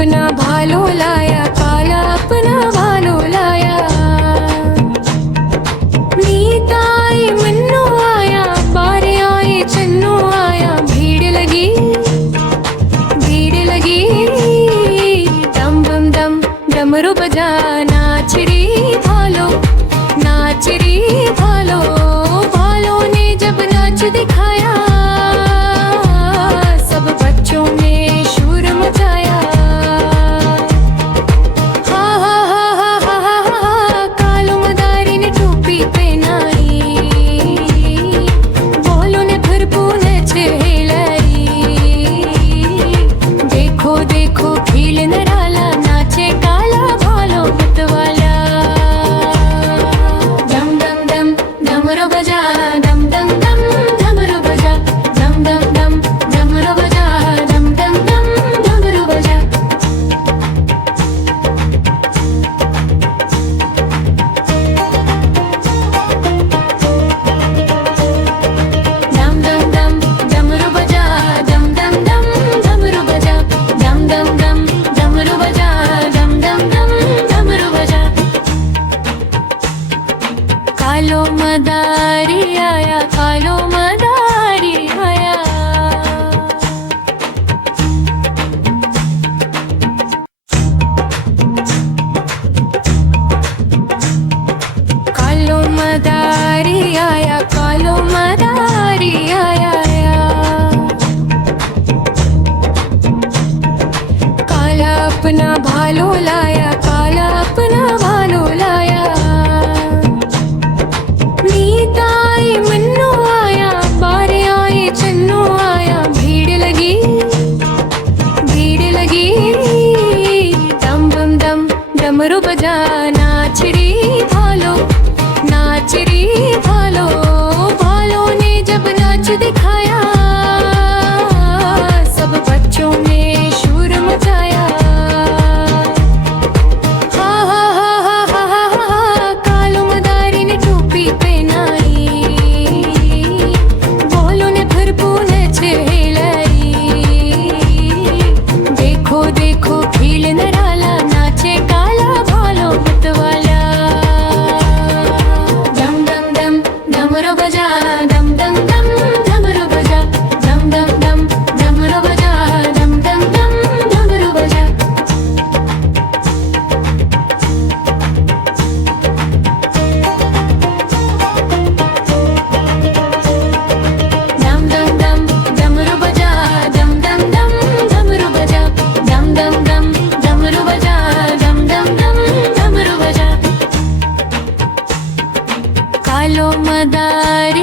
अपना भालो लाया, काला अपना भालो लाया। नीत आई मन्नू आया, बारे आए चन्नू आया। भीड़ लगी दम बम दम डमरू बजा। नाच री भालो, नाच री भालो। भालो ने जब नाच दिखाया, सब बच्चों ने शोर मचाया। हा हा हा हा हा हा हा, कालो मदारी ने टोपी पहनाई। बोलो ने भरपूर नच हिलाई। देखो देखो खेल निराला, नाचे काला भालो मतवाला। दम दम दम डमरू बजा, दम दम दम डमरू बजा। दम दम दम डमरू बजा, दम दम दम डमरू बजा। दम दम दम डमरू बजा, दम दम दम डमरू बजा। दम दम दम डमरू बजा, दम दम दम डमरू बजा। कालो मदारी आया, कालो मदारी आया। कालो मदारी आया, कालो मदारी आया। काला अपना भालो लाया, काला अपना भालो लाया। नीत आई मन्नू आया, बारे आए चन्नू आया। भीड़ लगी दम बम दम डमरू बजा। नाच री भालो, नाच री भालो। भालो ने जब नाच दिखाया, सब बच्चों ने शोर मचाया। हा हा हा हा हा हा हा, कालो मदारी ने टोपी पहनाई। बोलो ने भरपूर नच हिलाई। देखो देखो खेल निराला, नाचे काला भालो मतवाला। दम दम दम डमरू बजा, दम दम दम डमरू बजा। दम दम दम डमरू बजा, दम दम दम डमरू बजा। दम दम दम डमरू बजा, दम दम दम डमरू बजा। दम दम दम डमरू बजा, दम दम दम डमरू बजा। कालो मदारी